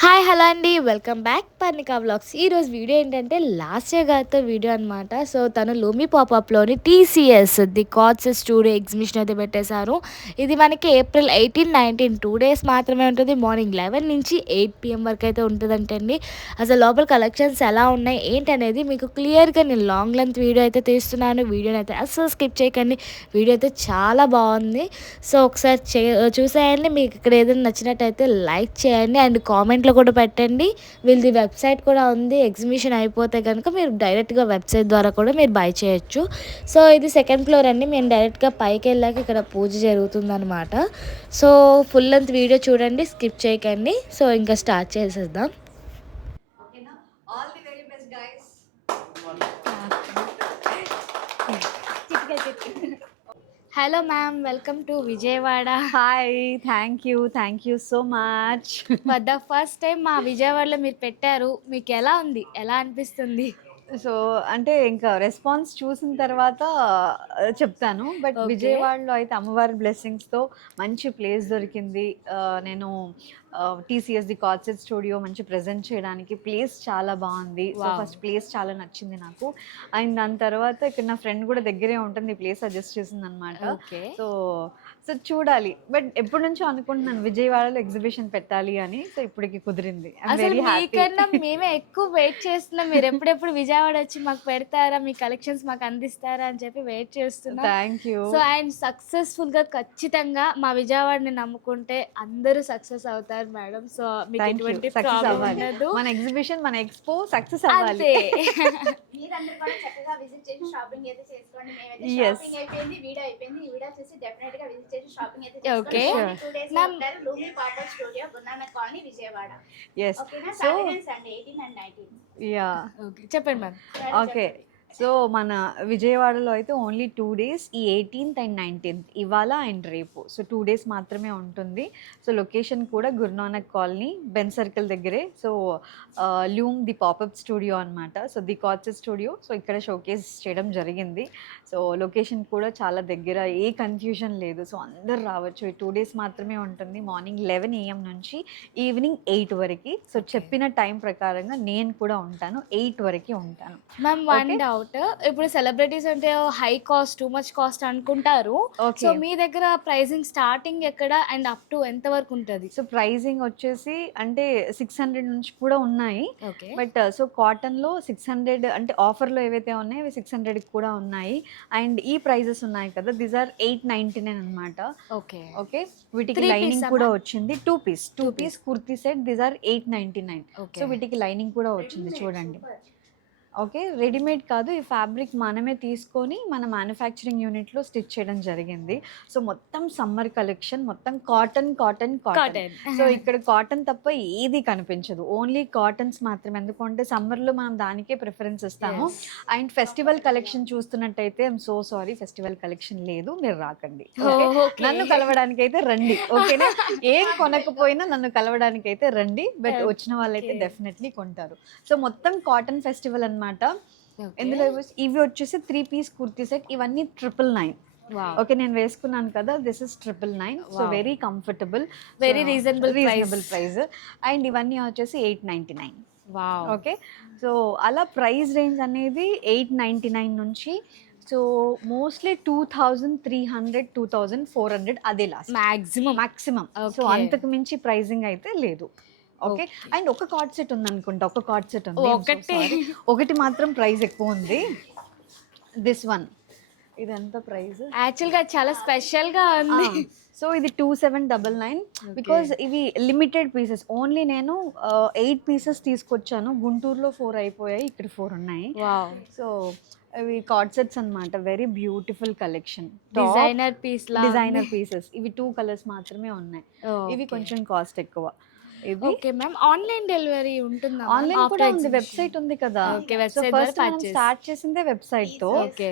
Hi hello అండి, welcome back Parnika vlogs. ఈరోజు video ఏంటంటే లాస్ట్ ఇయర్ గారితో వీడియో అనమాట. సో తను లూమి పాపప్లోని TCS the cards studio exhibition అయితే పెట్టేశారు. ఇది మనకి ఏప్రిల్ 18, 19 2 days మాత్రమే ఉంటుంది. మార్నింగ్ 11 నుంచి 8 PM వరకు అయితే ఉంటుందంటండి. అసలు లోపల కలెక్షన్స్ ఎలా ఉన్నాయి ఏంటి అనేది మీకు క్లియర్గా నేను లాంగ్ లెంత్ వీడియో అయితే తీస్తున్నాను. వీడియోని అయితే అస్సలు స్కిప్ చేయకండి. వీడియో అయితే చాలా బాగుంది. సో ఒకసారి చూసేయండి. మీకు ఇక్కడ ఏదైనా నచ్చినట్టయితే లైక్ చేయండి అండ్ కామెంట్లో కూడా పెట్టండి. వీళ్ళది వెబ్సైట్ కూడా ఉంది. ఎగ్జిబిషన్ అయిపోతే కనుక మీరు డైరెక్ట్గా వెబ్సైట్ ద్వారా కూడా మీరు బై చేయొచ్చు. సో ఇది సెకండ్ ఫ్లోర్ అండి. మేము డైరెక్ట్గా పైకి వెళ్ళాక ఇక్కడ పూజ జరుగుతుందనమాట. సో ఫుల్ లెంత్ వీడియో చూడండి, స్కిప్ చేయకండి. సో ఇంకా స్టార్ట్ చేసేద్దాం. All the very best, guys. Hello ma'am, welcome to Vijayawada. Hi, thank you so much. For the first time మా విజయవాడలో మీరు పెట్టారు. మీకు ఎలా ఉంది, ఎలా అనిపిస్తుంది? సో అంటే ఇంకా రెస్పాన్స్ చూసిన తర్వాత చెప్తాను. But Okay. విజయవాడలో అయితే అమ్మవారి బ్లెస్సింగ్స్తో మంచి ప్లేస్ దొరికింది. నేను టీసీఎస్ ది కార్డ్సెట్ స్టూడియో మంచి ప్రజెంట్ చేయడానికి ప్లేస్ చాలా బాగుంది. So Wow. ఫస్ట్ ప్లేస్ చాలా నచ్చింది నాకు. అండ్ దాని తర్వాత ఇక్కడ నా ఫ్రెండ్ కూడా దగ్గరే ఉంటుంది, ఈ ప్లేస్ సజెస్ట్ చేసింది అనమాట. ఓకే. సో సో చూడాలి. బట్ ఎప్పటి నుంచో అనుకుంటున్నాను విజయవాడలో ఎగ్జిబిషన్ పెట్టాలి అని. సో ఇప్పటికి కుదిరింది. అసలు మీకన్నా మేమే ఎక్కువ వెయిట్ చేస్తున్నాం. మీరు ఎప్పుడెప్పుడు విజయవాడ వచ్చి మాకు పెడతారా, మీ కలెక్షన్స్ మాకు అందిస్తారా అని చెప్పి వెయిట్ చేస్తున్నాం. Thank you. So and successful గా ఖచ్చితంగా మా విజయవాడని నమ్ముకుంటే అందరూ సక్సెస్ అవుతారు మేడం. సో మీకు ఎటువంటి ప్రాబ్లం ఉండదు. మన ఎగ్జిబిషన్ మన ఎక్స్పో సక్సెస్ అవ్వాలి. అంతే. మీరందరూ కూడా చక్కగా విజిట్ చేసి షాపింగ్ అయితే చేసుకోండి. మేమైతే Yes. షాపింగ్ అయిపోయింది, వీడియో అయిపోయింది. ఈ వీడియో చూసి డెఫినెట్ గా విజిట్ చేసి షాపింగ్ అయితే Okay. చేసుకోండి. Sure. 2 days Ma'am. ఉంటారు లూమి పాపప్ స్టూడియో, గున్నాన కాలనీ, విజయవాడ. ఎస్. ఓకేనా? So Saturday Sunday 18 and 19. Yeah okay, చెప్పండి మ్యామ్. ఓకే. సో మన విజయవాడలో అయితే ఓన్లీ 2 days, ఈ 18th and 19th ఇవాళ అండ్ రేపు. సో 2 days మాత్రమే ఉంటుంది. సో లొకేషన్ కూడా గురునానక్ కాలనీ, బెన్ సర్కిల్ దగ్గరే. So loom the popup studio అనమాట. So the card set studio. So ఇక్కడ షోకేస్ చేయడం జరిగింది. సో లొకేషన్ కూడా చాలా దగ్గర, ఏ కన్ఫ్యూజన్ లేదు. సో అందరు రావచ్చు. ఈ 2 days మాత్రమే ఉంటుంది. మార్నింగ్ 11 AM నుంచి ఈవినింగ్ 8 వరకు. సో చెప్పిన టైం ప్రకారంగా నేను కూడా ఉంటాను, 8 వరకు ఉంటాను. Ma'am one Okay. డౌట్, ఇప్పుడు సెలబ్రిటీస్ అంటే high cost, too much cost అనుకుంటారు. Okay. సో మీ దగ్గర ప్రైసింగ్ స్టార్టింగ్ ఎక్కడ అండ్ అప్ టు ఎంత వరకు ఉంటుంది? సో ప్రైజింగ్ వచ్చేసి అంటే 600 నుంచి కూడా ఉన్నాయి. ఓకే. బట్ సో కాటన్లో 600 అంటే ఆఫర్లో ఏవైతే ఉన్నాయో అవి 600 కూడా ఉన్నాయి. అండ్ ఈ ప్రైజెస్ ఉన్నాయి కదా, దీస్ ఆర్ 899 అనమాట. ఓకే. ఓకే, వీటికి 3 లైనింగ్ piece కూడా అమ్మా? వచ్చింది. Two piece kurti set, these are 899. Okay. So వీటికి లైనింగ్ కూడా వచ్చింది చూడండి. ఓకే, రెడీమేడ్ కాదు, ఈ ఫ్యాబ్రిక్ మనమే తీసుకొని మన మ్యానుఫ్యాక్చరింగ్ యూనిట్లో స్టిచ్ చేయడం జరిగింది. సో మొత్తం సమ్మర్ కలెక్షన్, మొత్తం cotton cotton cotton. Cotton. So ఇక్కడ కాటన్ తప్ప ఏది కనిపించదు, ఓన్లీ కాటన్స్ మాత్రమే. ఎందుకంటే సమ్మర్లో మనం దానికే ప్రిఫరెన్స్ ఇస్తాము. అండ్ ఫెస్టివల్ కలెక్షన్ చూస్తున్నట్టయితే I'm so sorry, festival collection లేదు, మీరు రాకండి. Okay? Okay. నన్ను కలవడానికి అయితే రండి. ఓకేనా? ఏం కొనకపోయినా నన్ను కలవడానికి అయితే రండి. బట్ వచ్చిన వాళ్ళైతే Okay. డెఫినెట్లీ కొంటారు. సో మొత్తం కాటన్ ఫెస్టివల్ అన్నమాట. ఇందులో ఇవి వచ్చేసి 3 piece కుర్తీ సెట్, ఇవన్నీ 999. Wow. ఓకే, నేను వేసుకున్నాను కదా, this is 999. So Wow. Very comfortable, Very reasonable price. And ఇవన్నీ వచ్చేసి 899. వావ్. ఓకే, సో అలా ప్రైస్ రేంజ్ అనేది 899 నుంచి సో మోస్ట్లీ 2300, 2400 అదే లాస్ట్ మాక్సిమం. So Okay. అంతకు మించి ప్రైజింగ్ అయితే లేదు. ఓకే, అండ్ ఒక కార్డ్ సెట్ ఉంది అనుకుంటా, ఒక కార్డ్ సెట్ ఉంది. I'm so ఒకటి. sorry. ఒకటి మాత్రం ప్రైస్ ఎక్కువ ఉంది. దిస్ వన్, ఇదంతా ప్రైస్. యాక్చువల్గా చాలా స్పెషల్ గా ఉంది. సో ఇది 2799. బికాజ్ ఇవి లిమిటెడ్ పీసెస్. ఓన్లీ నేను 8 pieces తీసుకొచ్చాను. గుంటూరులో 4 అయిపోయాయి, ఇక్కడ 4 ఉన్నాయి. వావ్. సో ఇవి కార్డ్ సెట్స్ అనమాట. Very beautiful collection, designer piece లా. Designer pieces. ఇవి 2 colors మాత్రమే ఉన్నాయి. ఇవి కొంచెం కాస్ట్ ఎక్కువ. ఇది ఓకే మ్యామ్, ఆన్లైన్ డెలివరీ ఉంటుందా? ఆన్లైన్ కూడా ఉంది, వెబ్సైట్ ఉంది కదా. Okay, సో website ఫస్ట్ ద్వారా మనం purchase. స్టార్ట్ చేసిందే వెబ్సైట్ తో, ఓకే.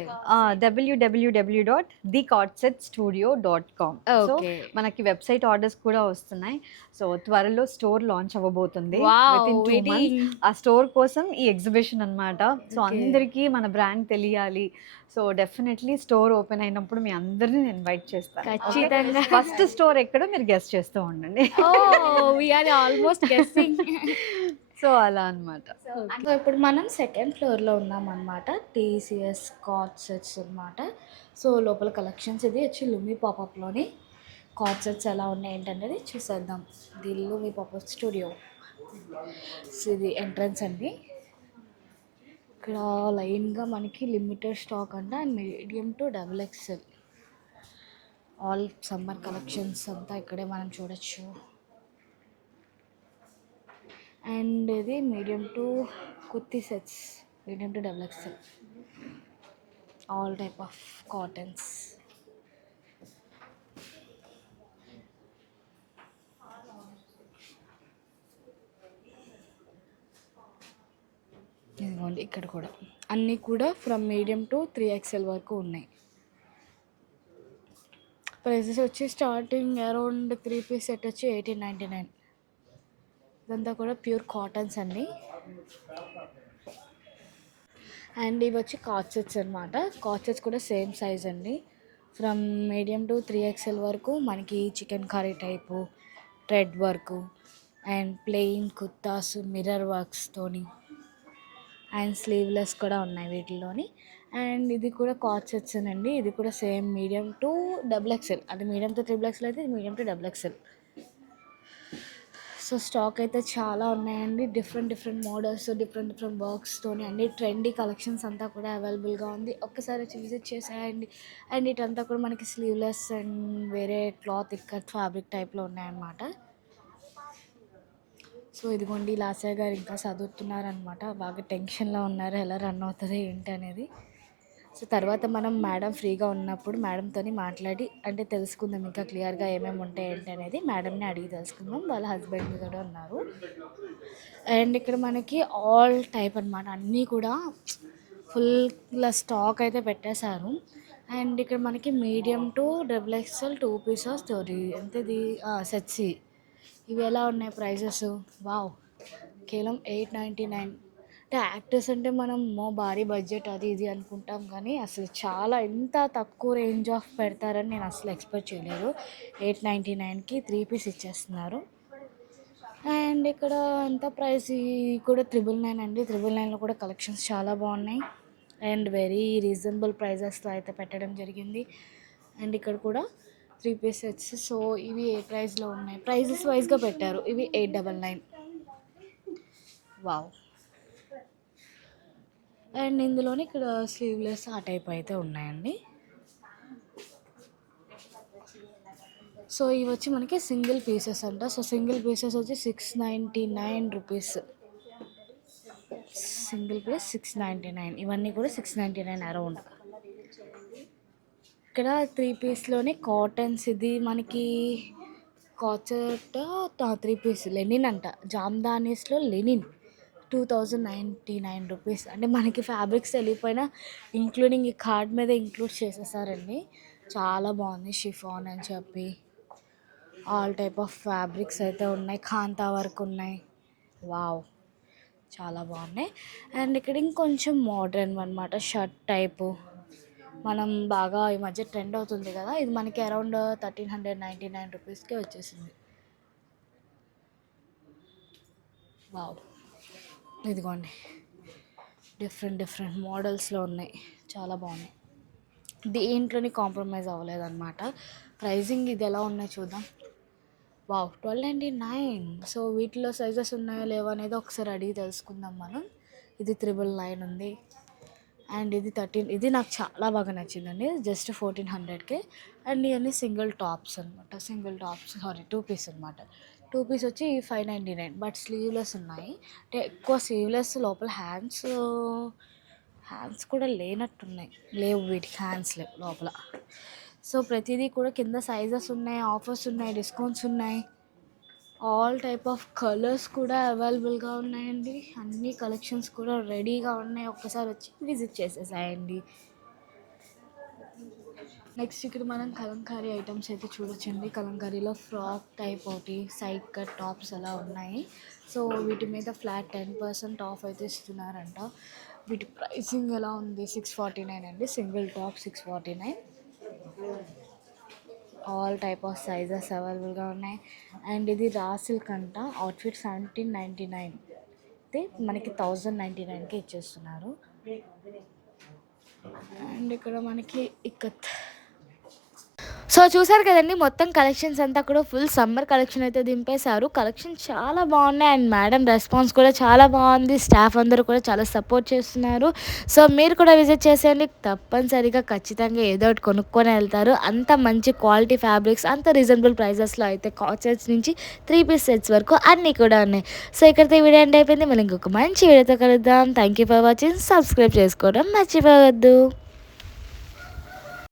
www.thecardsetstudio.com. So Okay. మనకి వెబ్సైట్ ఆర్డర్స్ కూడా వస్తున్నాయి. సో త్వరలో స్టోర్ లాంచ్ అవ్వబోతుంది. Wow, Within 2 months. waiting. ఆ స్టోర్ కోసం ఈ ఎగ్జిబిషన్ అన్నమాట. So Okay. అందరికీ మన బ్రాండ్ తెలియాలి. సో డెఫినెట్లీ స్టోర్ ఓపెన్ అయినప్పుడు మీ అందరిని ఇన్వైట్ చేస్తాను. ఖచ్చితంగా. ఫస్ట్ స్టోర్ ఎక్కడో మీరు గెస్ట్ చేస్తూ ఉండండి. ఓ వీఆర్ ఆల్మోస్ట్ గెస్సింగ్. సో అలా అనమాట. సో ఇప్పుడు మనం సెకండ్ ఫ్లోర్లో ఉన్నాం అనమాట. టీసీఎస్ కార్డ్ సెట్స్ అనమాట. సో లోపల కలెక్షన్స్ ఇది వచ్చి లుమి పాపప్లోని కార్డ్ సెట్స్ ఎలా ఉన్నాయి ఏంటనేది చూసేద్దాం. ఇది లుమి పాపప్ స్టూడియో. సో ఇది ఎంట్రన్స్ అండి. ఇక్కడ లైన్గా మనకి లిమిటెడ్ స్టాక్ అంట and medium to XXL all summer collections అంతా ఇక్కడే మనం చూడొచ్చు. అండ్ ఇది medium to kurti sets, medium to XXL all type of cottons. ఇదిగోండి ఇక్కడ కూడా అన్నీ కూడా ఫ్రమ్ మీడియం టు 3XL వరకు ఉన్నాయి. ప్రైజెస్ వచ్చి స్టార్టింగ్ అరౌండ్ 3 పీస్ సెట్ వచ్చి 1899. ఇదంతా కూడా ప్యూర్ కాటన్స్ అండి. అండ్ ఇవి వచ్చి కార్డ్ సెట్స్ అనమాట. కార్డ్ సెట్స్ కూడా సేమ్ సైజ్ అండి. ఫ్రమ్ మీడియం టు 3XL వరకు మనకి chikankari type thread work and plain kurtas mirror వర్క్స్తోని అండ్ స్లీవ్లెస్ కూడా ఉన్నాయి వీటిలోని. అండ్ ఇది కూడా కార్డ్ సెట్స్ అండి. ఇది కూడా సేమ్ మీడియం టు XXL, అంటే మీడియం టు XXL అయితే ఇది medium to XXL. So stock అయితే చాలా ఉన్నాయండి. డిఫరెంట్ మోడల్స్, డిఫరెంట్ వర్క్స్తోని అన్ని ట్రెండీ కలెక్షన్స్ అంతా కూడా అవైలబుల్గా ఉంది. ఒక్కసారి వచ్చి విజిట్ చేసేయండి. అండ్ ఇటంతా కూడా మనకి స్లీవ్లెస్ అండ్ వేరే క్లాత్ ఇక్కత్ ఫ్యాబ్రిక్ టైప్లో ఉన్నాయన్నమాట. సో ఇదిగోండి లాస్య గారు ఇంకా చదువుతున్నారనమాట. బాగా టెన్షన్లో ఉన్నారు ఎలా రన్ అవుతుంది ఏంటి అనేది. సో తర్వాత మనం మేడం ఫ్రీగా ఉన్నప్పుడు మేడంతో మాట్లాడి అంటే తెలుసుకుందాం ఇంకా క్లియర్గా ఏమేమి ఉంటాయి ఏంటి అనేది. మేడంని అడిగి తెలుసుకుందాం. వాళ్ళ హస్బెండ్ కూడా ఉన్నారు. అండ్ ఇక్కడ మనకి ఆల్ టైప్ అనమాట, అన్నీ కూడా ఫుల్ స్టాక్ అయితే పెట్టేశారు. అండ్ ఇక్కడ మనకి మీడియం టు XXL 2 పీసెస్ స్టోరీ ఎంతది సెట్స్. ఇవి ఎలా ఉన్నాయి ప్రైజెస్? వావ్, కేవలం 899. అంటే యాక్టర్స్ అంటే మనం భారీ బడ్జెట్ అది ఇది అనుకుంటాం కానీ అసలు చాలా ఇంత తక్కువ రేంజ్ ఆఫ్ పెడతారని నేను అసలు ఎక్స్పెక్ట్ చేయలేదు. 899కి 3 పీస్ ఇచ్చేస్తున్నారు. అండ్ ఇక్కడ ఎంత ప్రైస్ కూడా 999 అండి. 999లో కూడా కలెక్షన్స్ చాలా బాగున్నాయి అండ్ వెరీ రీజనబుల్ ప్రైజెస్తో అయితే పెట్టడం జరిగింది. అండ్ ఇక్కడ కూడా 3 పీస్ సెట్స్. సో ఇవి ఏ ప్రైస్లో ఉన్నాయి, ప్రైజెస్ వైజ్గా పెట్టారు. ఇవి 899. వావ్. అండ్ ఇందులోనే ఇక్కడ స్లీవ్లెస్ ఆ టైప్ అయితే ఉన్నాయండి. సో ఇవి వచ్చి మనకి సింగిల్ పీసెస్ అంట. సో సింగిల్ పీసెస్ వచ్చి 699 రూపీస్. Single piece 699. ఇవన్నీ కూడా 699 అరౌండ్. ఇక్కడ 3 పీస్లోనే కాటన్స్. ఇది మనకి కాచట్ 3 పీస్ లెనిన్ అంట. జామ్దానీస్లో లెనిన్ 2099 రూపీస్. అంటే మనకి ఫ్యాబ్రిక్స్ వెళ్ళిపోయినా ఇంక్లూడింగ్ ఈ కార్డ్ మీద ఇంక్లూడ్ చేసేసారండి. చాలా బాగుంది. షిఫాన్ అని చెప్పి ఆల్ టైప్ ఆఫ్ ఫ్యాబ్రిక్స్ అయితే ఉన్నాయి. కాంతా వర్క్ ఉన్నాయి. వావ్, చాలా బాగున్నాయి. అండ్ ఇక్కడ ఇంకొంచెం మోడర్న్ అనమాట, షర్ట్ టైపు. మనం బాగా ఈ మధ్య ట్రెండ్ అవుతుంది కదా, ఇది మనకి అరౌండ్ 1399 రూపీస్కే వచ్చేసింది. వావ్, ఇదిగోండి డిఫరెంట్ మోడల్స్లో ఉన్నాయి, చాలా బాగున్నాయి. దీంట్లోని కాంప్రమైజ్ అవ్వలేదన్నమాట. ప్రైజింగ్ ఇది ఎలా ఉన్నాయి చూద్దాం. వావ్, 1299. సో వీటిలో సైజెస్ ఉన్నాయో లేవో అనేది ఒకసారి అడిగి తెలుసుకుందాం మనం. ఇది 999 ఉంది. అండ్ ఇది 13. ఇది నాకు చాలా బాగా నచ్చిందండి. జస్ట్ 1400కే. అండ్ ఇవన్నీ సింగిల్ టాప్స్ అనమాట. 2 పీస్ అనమాట. 2 పీస్ వచ్చి 599. బట్ స్లీవ్లెస్ ఉన్నాయి. అంటే ఎక్కువ స్లీవ్లెస్ లోపల హ్యాండ్స్ కూడా లేనట్టున్నాయి. లేవు, వీటికి హ్యాండ్స్ లేవు లోపల. సో ప్రతిదీ కూడా కింద సైజెస్ ఉన్నాయి, ఆఫర్స్ ఉన్నాయి, డిస్కౌంట్స్ ఉన్నాయి. ఆల్ టైప్ ఆఫ్ కలర్స్ కూడా అవైలబుల్గా ఉన్నాయండి. అన్ని కలెక్షన్స్ కూడా రెడీగా ఉన్నాయి. ఒక్కసారి వచ్చి విజిట్ చేసేసాయండి. నెక్స్ట్ ఇక్కడ మనం కలంకారీ ఐటమ్స్ అయితే చూడొచ్చండి. కలంకారీలో ఫ్రాక్ టైప్ ఒకటి, సైడ్ కట్ టాప్స్ అలా ఉన్నాయి. సో వీటి మీద ఫ్లాట్ 10% ఆఫ్ అయితే ఇస్తున్నారంట. వీటి ప్రైసింగ్ ఎలా ఉంది? 649 అండి. Single top 649. All type of sizes అవైలబుల్గా ఉన్నాయి. అండ్ ఇది రా సిల్క్ అంట. అవుట్ఫిట్ 1799 అయితే మనకి 1099కి ఇచ్చేస్తున్నారు. అండ్ ఇక్కడ మనకి ఇక్కత్. సో చూసారు కదండి, మొత్తం కలెక్షన్స్ అంతా కూడా ఫుల్ సమ్మర్ కలెక్షన్ అయితే దింపేశారు. కలెక్షన్ చాలా బాగున్నాయి అండ్ మేడం రెస్పాన్స్ కూడా చాలా బాగుంది. స్టాఫ్ అందరూ కూడా చాలా సపోర్ట్ చేస్తున్నారు. సో మీరు కూడా విజిట్ చేసేయండి, తప్పనిసరిగా ఖచ్చితంగా ఏదో ఒకటి కొనుక్కొని వెళ్తారు. అంత మంచి క్వాలిటీ ఫ్యాబ్రిక్స్, అంత రీజనబుల్ ప్రైజెస్లో అయితే కాచెట్స్ నుంచి 3 పీస్ సెట్స్ వరకు అన్నీ కూడా ఉన్నాయి. సో ఇక్కడితో వీడియో ఎండ్ అయిపోయింది. మళ్ళీ ఇంకొక మంచి వీడియోతో కలుద్దాం. Thank you for watching. Subscribe చేసుకోవడం మర్చిపోవద్దు.